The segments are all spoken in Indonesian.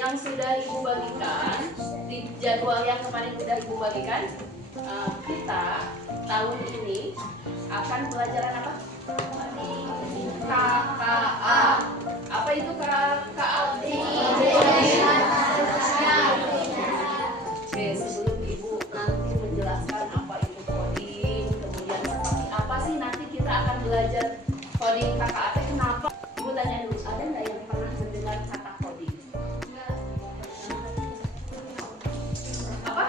yang sudah Ibu bagikan di jadwal yang kemarin sudah Ibu bagikan, kita tahun ini akan pelajaran apa? KKA. Apa itu KKA? Oke, sebelum Ibu nanti menjelaskan apa itu coding, kemudian seperti apa sih nanti kita akan belajar coding KKA. Kenapa? Ibu tanya dulu, ada nggak yang pernah mendengar kata coding? Apa?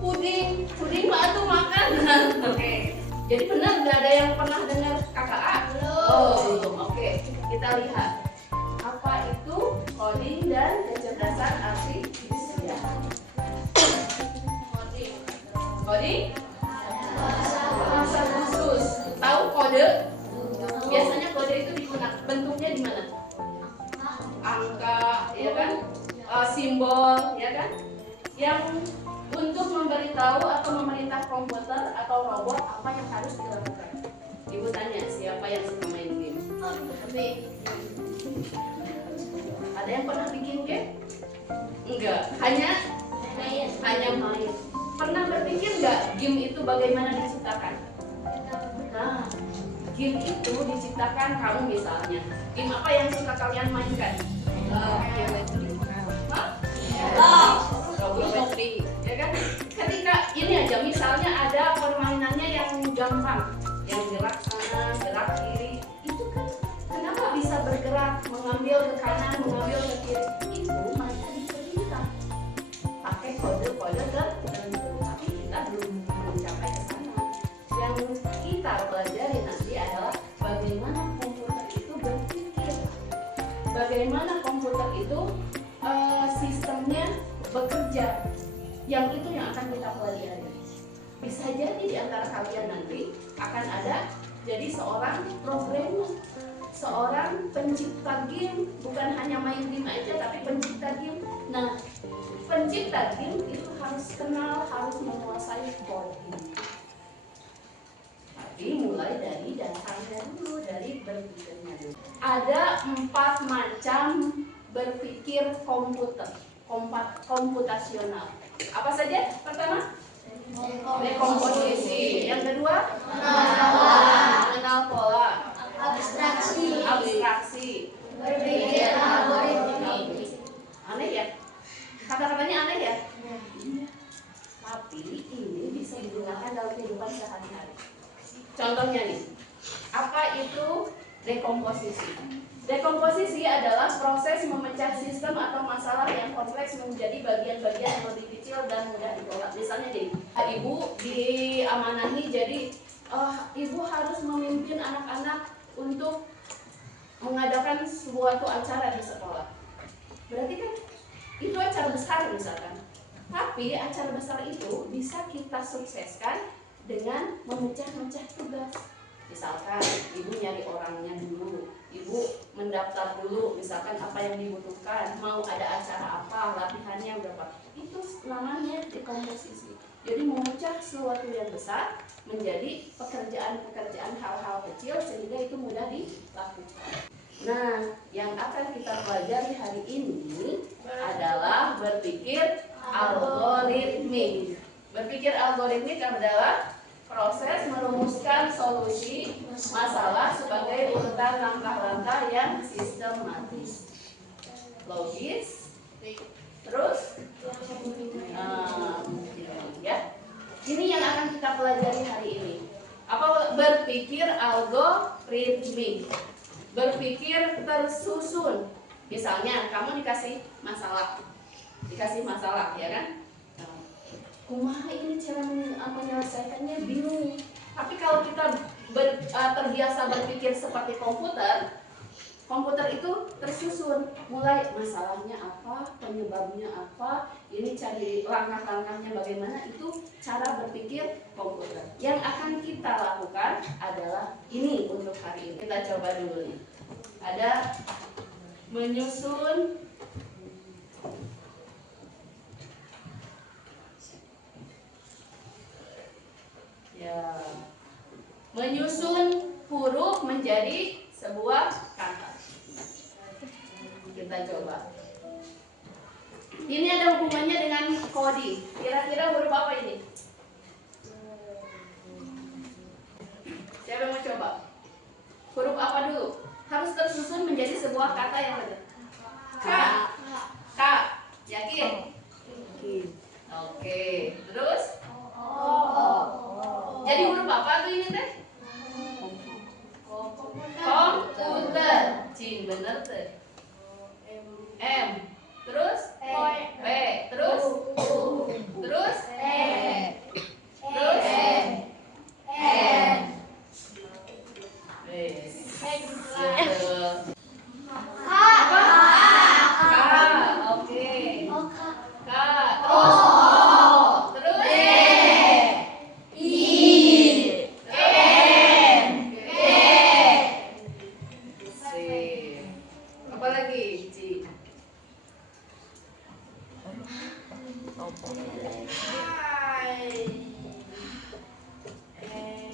Puding mah tuh makanan. Oke. Jadi benar nggak ada yang pernah dengar KKA? Belum. Oke, kita lihat apa itu coding dan kecerdasan artifisial. Coding bahasa khusus. Tahu kode? Biasanya kode itu digunakan bentuknya di mana? Angka, ya kan? Simbol, ya kan? Yang untuk memberitahu atau memerintah komputer atau robot apa yang harus dilakukan. Ibu tanya, siapa yang suka main game? Ada yang pernah bikin game? Enggak, hanya main. Pernah berpikir nggak game itu bagaimana diciptakan? Nah, game itu diciptakan kamu misalnya. Game apa yang suka kalian mainkan? Geometri, ya kan? Ketika ini aja misalnya ada permainannya yang gampang, yang gerak sana, gerak kiri, itu kan kenapa bisa bergerak, mengambil ke kanan, mengambil ke kiri? Itu mereka diperintah pakai kode-kode tertentu, tapi kita belum mencapai ke sana. Yang kita pelajari nanti adalah bagaimana komputer itu berpikir, bagaimana komputer itu sistemnya bekerja. Yang itu yang akan kita pelajari. Bisa jadi di antara kalian nanti akan ada jadi seorang programmer, seorang pencipta game, bukan hanya main game aja tapi pencipta game. Nah, pencipta game itu harus kenal, harus menguasai coding. Tapi mulai dari dasarnya dulu, dari berpikirnya dulu. Ada 4 macam berpikir komputer, komputasional. Apa saja? Pertama, dekomposisi. Yang kedua, mengenal pola. Abstraksi. Berpikir algoritmik. Aneh ya? Kata-katanya aneh ya? Tapi ini bisa digunakan dalam kehidupan sehari-hari. Contohnya nih, apa itu dekomposisi? Dekomposisi adalah proses memecah sistem atau masalah yang kompleks menjadi bagian-bagian yang lebih kecil dan mudah dikelola. Misalnya nih, ibu diamanahi jadi ibu harus memimpin anak-anak untuk mengadakan suatu acara di sekolah. Berarti kan itu acara besar misalkan. Tapi acara besar itu bisa kita sukseskan dengan memecah-mecah tugas. Misalkan ibu nyari orangnya dulu, ibu mendaftar dulu, misalkan apa yang dibutuhkan, mau ada acara apa, latihannya berapa. Itu namanya dekomposisi. Jadi memecah sesuatu yang besar menjadi pekerjaan-pekerjaan hal-hal kecil sehingga itu mudah dilakukan. Nah, yang akan kita pelajari hari ini adalah berpikir algoritmik. Berpikir algoritmik adalah proses merumuskan solusi masalah sebagai urutan langkah-langkah yang sistematis, logis, terus ya. Ini yang akan kita pelajari hari ini. Apa berpikir algoritmik? Berpikir tersusun. Misalnya kamu dikasih masalah, ya kan? Kumaha ini cara menyelesaikannya, bingung. Tapi kalau kita terbiasa berpikir seperti komputer itu tersusun. Mulai masalahnya apa, penyebabnya apa, ini cari langkah-langkahnya bagaimana, itu cara berpikir komputer. Yang akan kita lakukan adalah ini untuk hari ini. Kita coba dulu nih. Ada menyusun menyusun huruf menjadi sebuah kata. Kita coba. Ini ada hubungannya dengan coding. Kira-kira huruf apa ini? Siapa yang mau coba? Huruf apa dulu? Harus tersusun menjadi sebuah kata yang benar. K. K. Yakin? Oke. Terus? Jadi huruf apa tuh ini teh? Komputer. Cing, bener tuh. M. Terus? P. Terus? Terus? Terus? N. Betul. Apa? K. Oke. K. Terus? Terus? Apa lagi? Ci.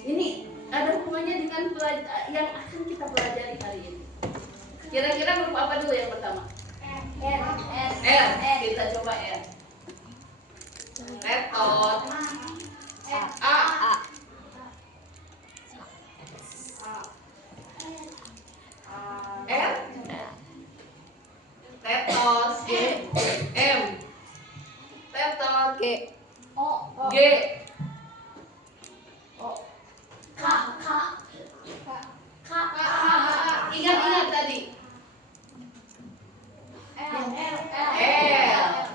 Ini ada hubungannya dengan yang akan kita pelajari hari ini. Kira-kira huruf apa dulu yang pertama? R. Kita coba R. Laptop. A. R. Laptop. M. Laptop. G. Ingat tadi. L.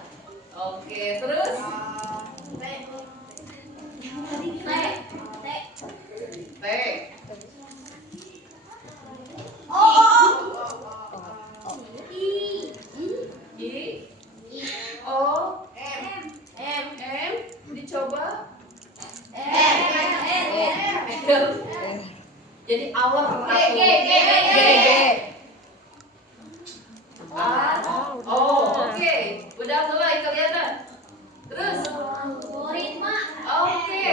Oke, terus? T. I. O. M. Dicoba. Jadi awal G. A. O. Oke, udah mulai kelihatan. Terus? Oke.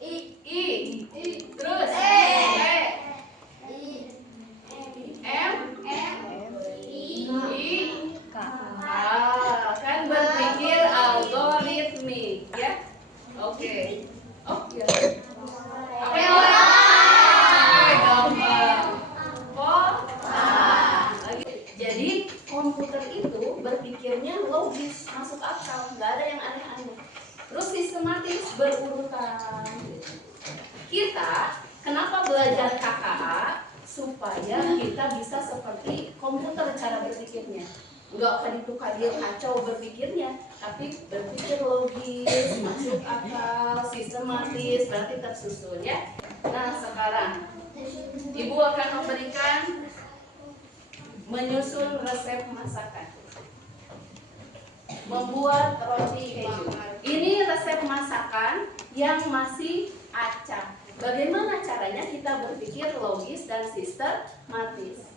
I. Terus? M. Kan berpikir algoritmik ya. Oke. Oh ya. Apa yang gampang? Jadi komputer itu berpikirnya logis, masuk akal, nggak ada yang aneh-aneh. Terus sistematis, berurutan. Kita kenapa belajar KKA? Supaya kita bisa seperti komputer cara berpikirnya. Nggak kadang-kadang kacau berpikirnya, tapi berpikir logis, masuk akal, sistematis, berarti tersusun ya. Nah sekarang Ibu akan memberikan menyusun resep masakan. Membuat roti keju. Ini resep masakan yang masih acak. Bagaimana caranya kita berpikir logis dan sistematis?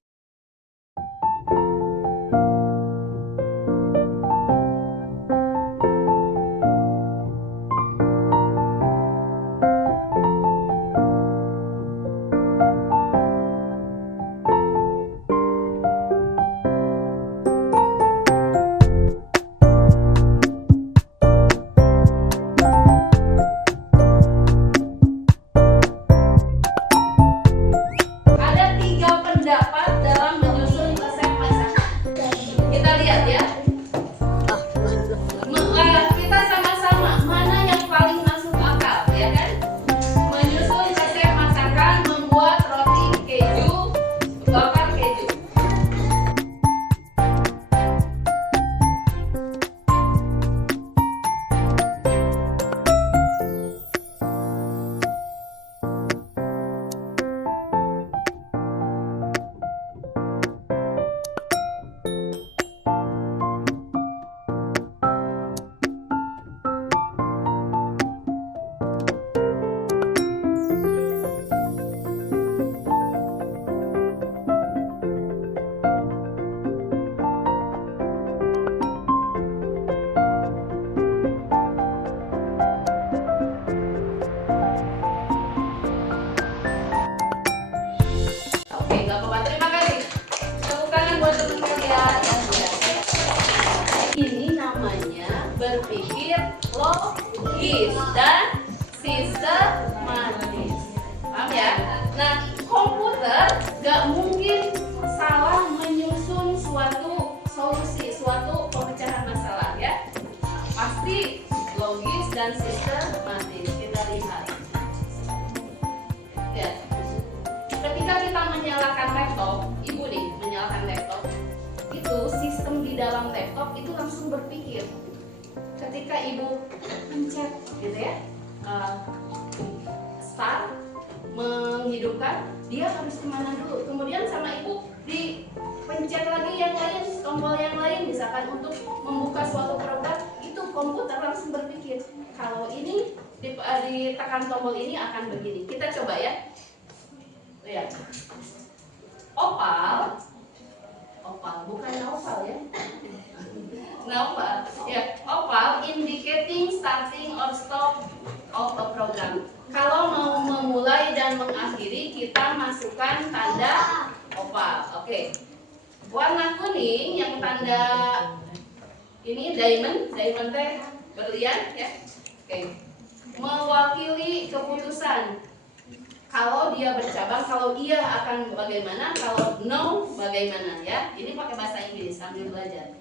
berpikir logis dan sistematis. Paham ya? Nah, komputer gak mungkin salah menyusun suatu solusi, suatu pemecahan masalah ya. Pasti logis dan sistematis. Kita lihat. Ya. Ketika kita menyalakan laptop, ibu nih menyalakan laptop, itu sistem di dalam laptop itu langsung berpikir. Ketika ibu pencet gitu ya, start, menghidupkan, dia harus kemana dulu. Kemudian sama ibu dipencet lagi yang lain, tombol yang lain, misalkan untuk membuka suatu produk, itu komputer langsung berpikir. Kalau ini ditekan tombol ini akan begini. Kita coba ya. Ya. Opal bukan opal ya. Opal, ya. Opal indicating starting or stop of a program. Kalau mau memulai dan mengakhiri, kita masukkan tanda opal. Oke. Warna kuning yang tanda ini diamond teh berlian ya. Oke. Mewakili keputusan. Kalau dia bercabang, kalau iya akan bagaimana, kalau no bagaimana ya. Ini pakai bahasa Inggris sambil belajar.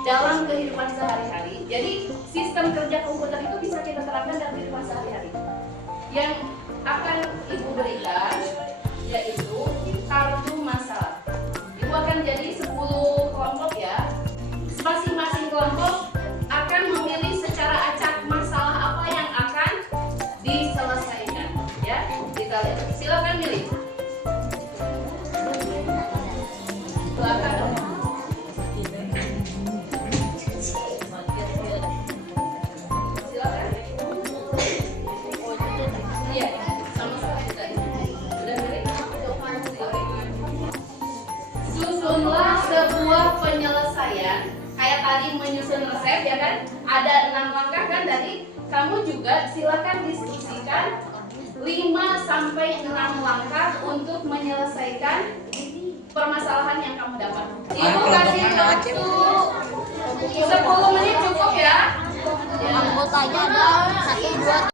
Dalam kehidupan sehari-hari, jadi sistem kerja komputer itu bisa kita terapkan dalam kehidupan sehari-hari. Yang akan ibu berikan yaitu kartu masalah. Ibu akan jadi 10 kelompok ya. Masing-masing kelompok akan memilih secara acak masalah apa yang akan diselesaikan. Ya, kita lihat. Silakan milih. Silakan. Sebuah penyelesaian kayak tadi menyusun resep ya kan, ada 6 langkah kan tadi. Kamu juga silakan diskusikan 5 sampai 6 langkah untuk menyelesaikan permasalahan yang kamu dapat. Ibu kasih waktu 10 menit cukup ya. Anggotanya ada 1, 2,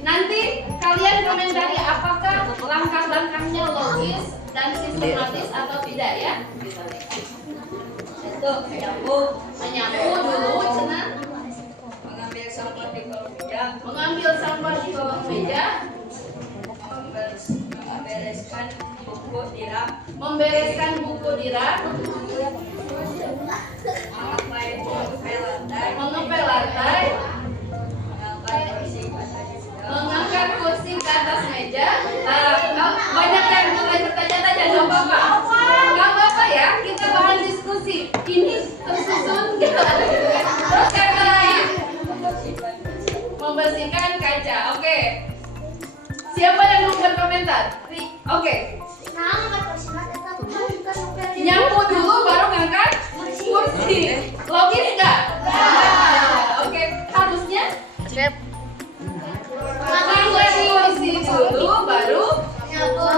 nanti kalian komentari apakah langkah-langkahnya logis dan sistematis atau tidak ya. Satu, menyapu dulu, Cina. Mengambil sampah di kolong meja. membereskan buku di rak, membereskan buku di rak, mengepel lantai, mengangkat kursi ke atas meja. Banyak yang mulai bertanya-tanya, nggak apa-apa, nggak apa-apa ya, kita bahan diskusi. Ini tersusun gitu. Terus yang lain, membersihkan kaca. Oke. Siapa yang mau berkomentar? Oke. Nyapu dulu baru ngangkat kursi. Logis nggak? Oke. Harusnya ngangkat kursi dulu baru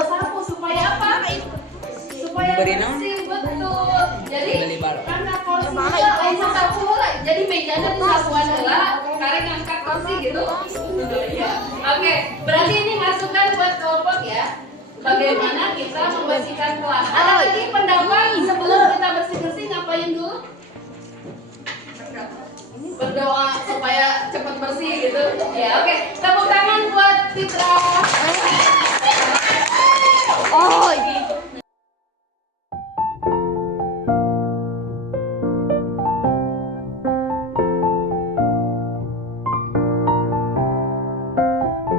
sapu supaya apa? Supaya bersih, betul. Jadi karena kursi sapu lah. Jadi mejanya disapuan heula, karek ngangkat kursi gitu. Iya. Oke, berarti ini masukan buat kelompok ya. Bagaimana kita membersihkan kelas. Ada lagi pendapat sebelum kita bersih-bersih ngapain dulu? Berdoa supaya cepat bersih gitu. Ya, oke. Tepuk tangan buat Fitra. Oh, ini.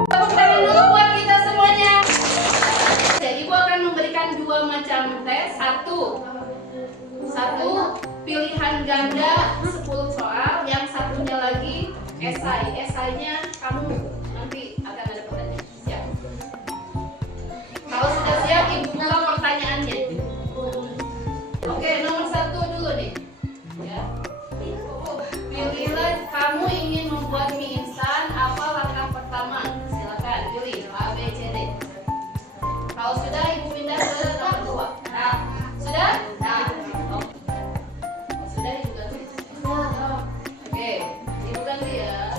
Tepuk tangan dulu buat kita semuanya. Jadi Ibu akan memberikan dua macam tes. Satu pilihan ganda 10 soal, yang satunya lagi esai. Esainya kamu nanti akan ada pertanyaan. Siap? Kalau sudah siap, Ibu buka pertanyaannya. Oke, nomor 1 dulu nih. Ya. Pilihlah, kamu ingin membuat mie instan, apa langkah pertama? Silakan pilih A, B, C, D. Kalau sudah, Ibu pindah ke nomor 2. Nah, sudah? Nah. Oh. Sudah, Ibu ganti. Oke, Ibu ganti ya.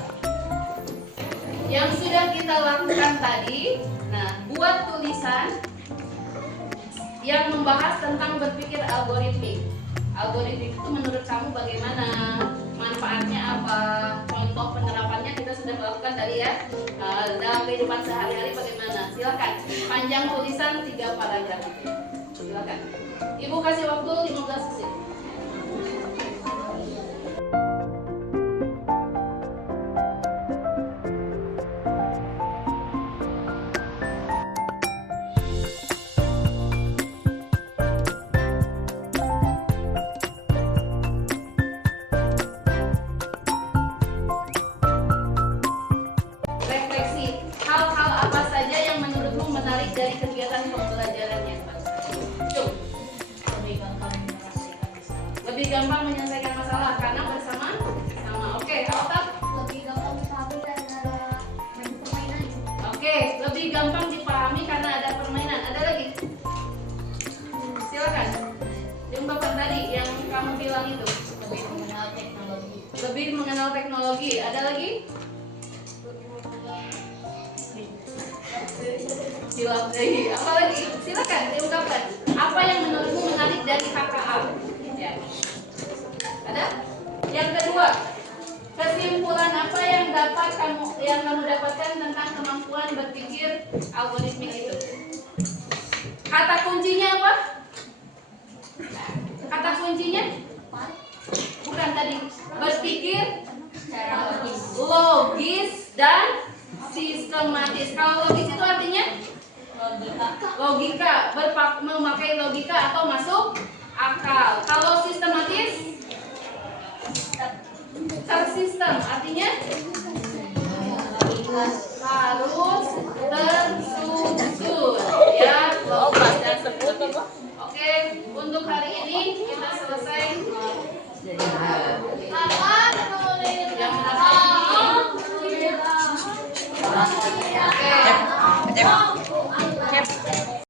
Yang sudah kita lakukan tadi, nah, buat tulisan yang membahas tentang berpikir algoritmik. Algoritmik itu menurut kamu bagaimana? Manfaatnya apa? Contoh penerapannya kita sudah melakukan tadi ya. Dalam kehidupan sehari-hari bagaimana? Silakan. Panjang tulisan 3 paragraf. Silakan. Ibu kasih waktu 15 menit. Refleksi, hal-hal apa saja yang menurutmu menarik dari kegiatan pembelajarannya? Cuk. Lebih gampang menyelesaikan masalah karena bersama sama. Oke, Altab. Oke, lebih gampang dipahami karena ada permainan. Ada lagi? Silakan. Diungkapkan tadi yang kamu bilang itu. Lebih mengenal teknologi. Ada lagi? Apa lagi? Silakan diungkapkan. Apa yang menurutmu menarik dari KKA? Ya. Ada? Yang kedua, kesimpulan apa yang kamu dapatkan tentang kemampuan berpikir algoritmik itu? Kata kuncinya apa? Kata kuncinya? Bukan tadi. Berpikir logis dan sistematis. Kalau logis itu artinya logika, memakai logika atau masuk akal. Kalau sistematis, tersistem, artinya harus tersusun. Ya, logis dan sistematis. Oke, untuk hari ini kita selesai.